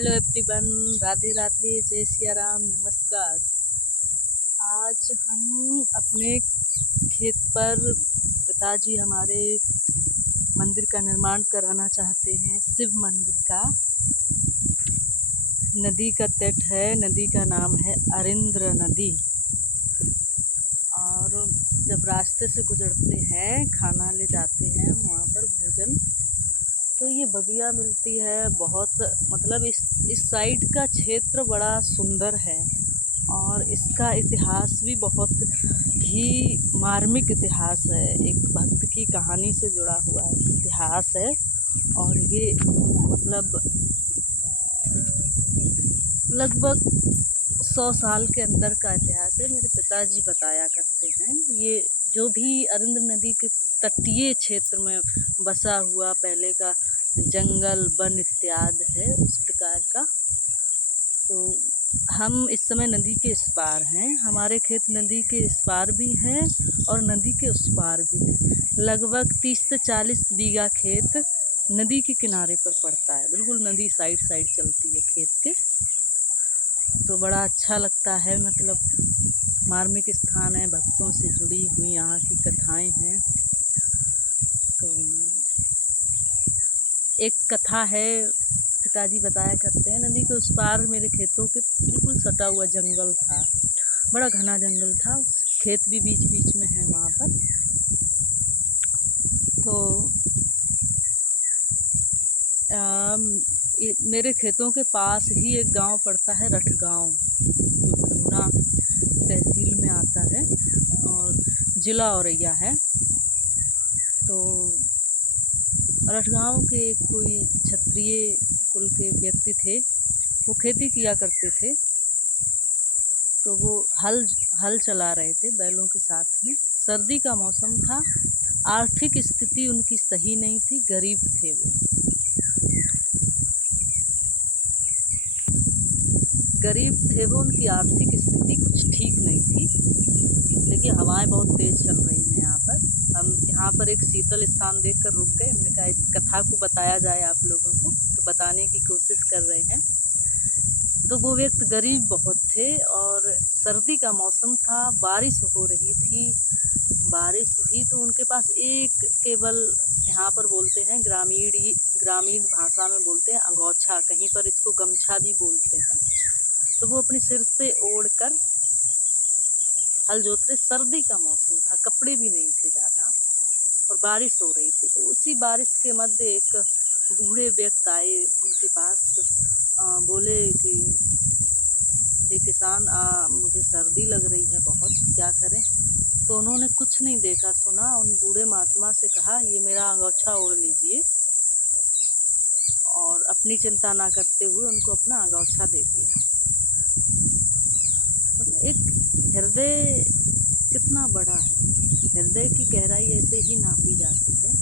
Hello everyone, Radhe Radhe, जय सिया राम, नमस्कार। आज हम अपने खेत पर पिताजी हमारे मंदिर का निर्माण कराना चाहते हैं, शिव मंदिर का। नदी का तट है, नदी का नाम है अरिंद्र नदी। और जब रास्ते से गुजरते हैं, खाना ले जाते हैं वहाँ पर भोजन, तो ये बगिया मिलती है। बहुत मतलब इस साइड का क्षेत्र बड़ा सुंदर है और इसका इतिहास भी बहुत ही मार्मिक इतिहास है। एक भक्त की कहानी से जुड़ा हुआ इतिहास है और ये मतलब लगभग 100 साल के अंदर का इतिहास है। मेरे पिताजी बताया करते हैं। ये जो भी अरिंद नदी के तटीय क्षेत्र में बसा हुआ पहले का जंगल वन इत्यादि है, उस प्रकार का। तो हम इस समय नदी के इस पार हैं। हमारे खेत नदी के इस पार भी हैं और नदी के उस पार भी हैं। लगभग 30 से 40 बीघा खेत नदी के किनारे पर पड़ता है। बिल्कुल नदी साइड साइड चलती है खेत के। तो बड़ा अच्छा लगता है, मतलब मार्मिक स्थान है, भक्तों से जुड़ी हुई यहाँ की कथाएं हैं। तो एक कथा है, पिताजी बताया करते हैं, नदी के उस पार मेरे खेतों के बिल्कुल सटा हुआ जंगल था, बड़ा घना जंगल था। खेत भी बीच बीच में है वहाँ पर। तो मेरे खेतों के पास ही एक गांव पड़ता है, रठ गांव, जो बधूना तहसील में आता है और ज़िला औरैया है। तो रठगांव के कोई क्षत्रिय कुल के व्यक्ति थे, वो खेती किया करते थे। तो वो हल चला रहे थे बैलों के साथ में। सर्दी का मौसम था, आर्थिक स्थिति उनकी सही नहीं थी, गरीब थे वो। उनकी आर्थिक स्थिति कुछ ठीक नहीं थी। देखिए हवाएं बहुत तेज़ चल रही हैं यहाँ पर। हम यहाँ पर एक शीतल स्थान देखकर रुक गए। हमने कहा इस कथा को बताया जाए आप लोगों को, तो बताने की कोशिश कर रहे हैं। तो वो व्यक्ति गरीब बहुत थे और सर्दी का मौसम था, बारिश हो रही थी। बारिश हुई तो उनके पास एक केवल, यहाँ पर बोलते हैं ग्रामीण भाषा में बोलते हैं अंगोछा, कहीं पर इसको गमछा भी बोलते हैं। तो वो अपने सिर से ओढ़कर हल जोत रहे। सर्दी का मौसम था, कपड़े भी नहीं थे ज़्यादा और बारिश हो रही थी। तो उसी बारिश के मध्य एक बूढ़े व्यक्ति आए उनके पास। बोले कि हे किसान, मुझे सर्दी लग रही है बहुत, क्या करें। तो उन्होंने कुछ नहीं देखा सुना, उन बूढ़े महात्मा से कहा ये मेरा अंगोछा ओढ़ लीजिए, और अपनी चिंता ना करते हुए उनको अपना अंगोछा दे दिया। मतलब एक हृदय कितना बड़ा है, हृदय की गहराई ऐसे ही नापी जाती है।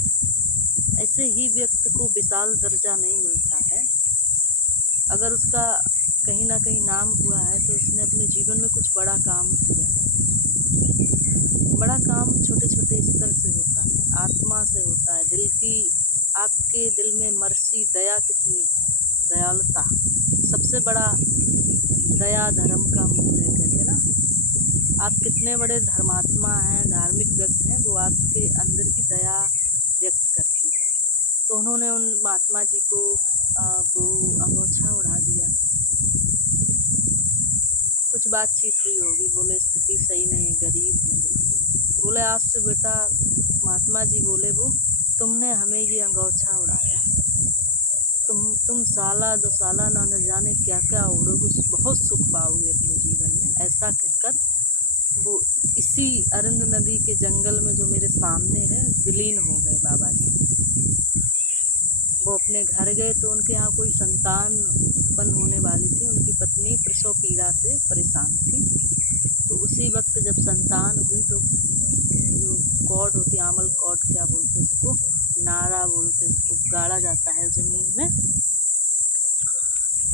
ऐसे ही व्यक्ति को विशाल दर्जा नहीं मिलता है। अगर उसका कहीं ना कहीं नाम हुआ है तो उसने अपने जीवन में कुछ बड़ा काम किया है। बड़ा काम छोटे छोटे स्तर से होता है, आत्मा से होता है। आपके दिल में मर्सी, दया कितनी है, दयालुता सबसे बड़ा दया धर्म का मूल है, कहते ना। आप कितने बड़े धर्मात्मा हैं, धार्मिक व्यक्ति हैं, वो आपके अंदर की दया व्यक्त करती है। तो उन्होंने उन महात्मा जी को वो अंगोछा उड़ा दिया। कुछ बातचीत हुई होगी, बोले स्थिति सही नहीं है, गरीब है बिल्कुल। बोले आज से बेटा, महात्मा जी बोले वो, तुमने हमें ये अंगोछा उड़ाया, तुम साला 2 साला ना जाने क्या क्या उड़ोगे, बहुत सुख पाओगे अपने जीवन में। ऐसा कहकर वो इसी अरिंद नदी के जंगल में जो मेरे सामने है विलीन हो गए बाबा जी। वो अपने घर गए तो उनके यहाँ कोई संतान उत्पन्न होने वाली थी। उनकी पत्नी प्रसव पीड़ा से परेशान थी। तो उसी वक्त जब संतान हुई तो जो कॉर्ड होती है, आमल कॉर्ड क्या बोलते हैं उसको, नारा बोलते हैं उसको, गाड़ा जाता है ज़मीन में।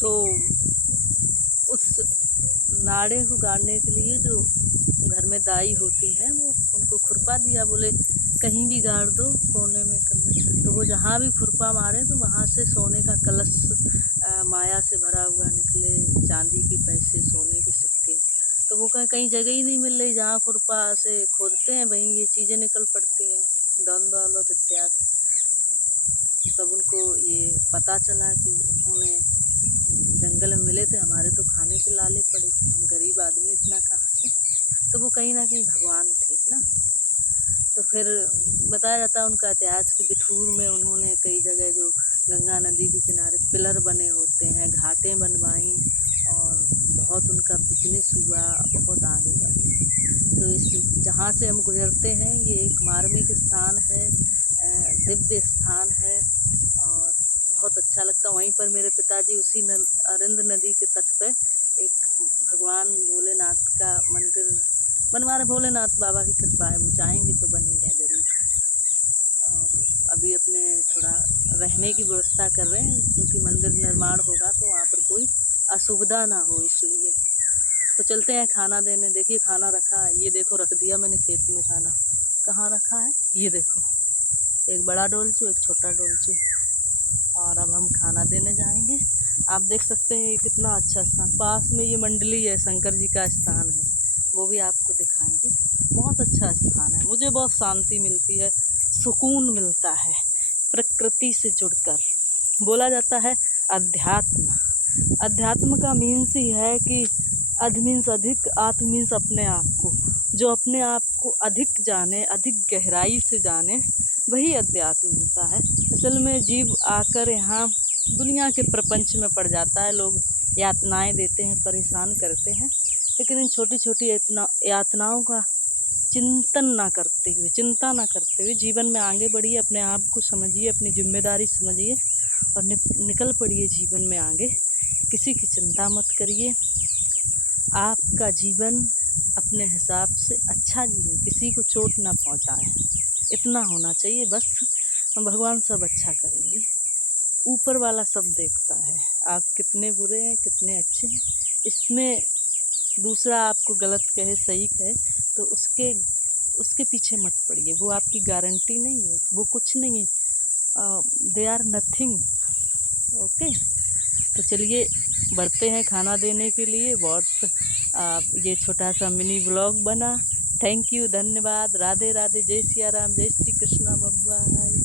तो उस नाड़े को गाड़ने के लिए जो घर में दाई होती हैं, वो उनको खुरपा दिया। बोले कहीं भी गाड़ दो, कोने में कमरे। तो वो जहाँ भी खुरपा मारे तो वहाँ से सोने का कलश माया से भरा हुआ निकले, चांदी के पैसे, सोने के सिक्के। तो वो कहीं कहीं जगह ही नहीं मिल रही, जहाँ खुरपा से खोदते हैं वहीं ये चीज़ें निकल पड़ती हैं, धन दौलत इत्यादि। तब उनको ये पता चला कि उन्होंने जंगल में मिले थे, हमारे तो खाने के लाले पड़े थे, हम गरीब आदमी इतना कहाँ से। तो वो कहीं ना कहीं भगवान थे, है ना। तो फिर बताया जाता है उनका इतिहास कि बिठूर में उन्होंने कई जगह जो गंगा नदी के किनारे पिलर बने होते हैं, घाटें बनवाई, और बहुत उनका बिजनेस हुआ, बहुत आगे बढ़े। तो इस जहाँ से हम गुजरते हैं ये एक मार्मिक स्थान है, दिव्य स्थान है, और बहुत अच्छा लगता है। वहीं पर मेरे पिताजी उसी अरिंद नदी के तट पे एक भगवान भोलेनाथ का मंदिर बनवा रहे। भोलेनाथ बाबा की कृपा है, वो चाहेंगे तो बनेगा ज़रूर। और अभी अपने थोड़ा रहने की व्यवस्था कर रहे हैं, क्योंकि मंदिर निर्माण होगा तो वहाँ पर कोई असुविधा ना हो, इसलिए। तो चलते हैं खाना देने। देखिए खाना रखा है, ये देखो रख दिया मैंने खेत में खाना। कहाँ रखा है ये देखो, एक बड़ा डोलचू, एक छोटा डोलचू। और अब हम खाना देने जाएंगे। आप देख सकते हैं ये कितना अच्छा स्थान, पास में ये मंडली है, शंकर जी का स्थान है, वो भी आपको दिखाएंगे। बहुत अच्छा स्थान है, मुझे बहुत शांति मिलती है, सुकून मिलता है प्रकृति से जुड़कर। बोला जाता है अध्यात्म, अध्यात्म का मीन्स ही है कि अध मीन्स अधिक, आत्म मीन्स अपने आप को। जो अपने आप को अधिक जाने, अधिक गहराई से जाने, वही अध्यात्म होता है। असल में जीव आकर यहाँ दुनिया के प्रपंच में पड़ जाता है, लोग यातनाएं देते हैं, परेशान करते हैं, लेकिन इन छोटी छोटी यातनाओं का चिंतन ना करते हुए, चिंता ना करते हुए जीवन में आगे बढ़िए, अपने आप को समझिए, अपनी जिम्मेदारी समझिए और निकल पड़िए जीवन में आगे। किसी की चिंता मत करिए, आपका जीवन अपने हिसाब से अच्छा जिए, किसी को चोट ना पहुंचाए, इतना होना चाहिए बस। भगवान सब अच्छा करेंगे, ऊपर वाला सब देखता है, आप कितने बुरे हैं कितने अच्छे हैं। इसमें दूसरा आपको गलत कहे सही कहे तो उसके पीछे मत पड़िए, वो आपकी गारंटी नहीं है, वो कुछ नहीं है, दे आर नथिंग। ओके, तो चलिए बढ़ते हैं खाना देने के लिए। बहुत ये छोटा सा मिनी ब्लॉग बना। थैंक यू, धन्यवाद, राधे राधे, जय सिया राम, जय श्री कृष्ण, बाय।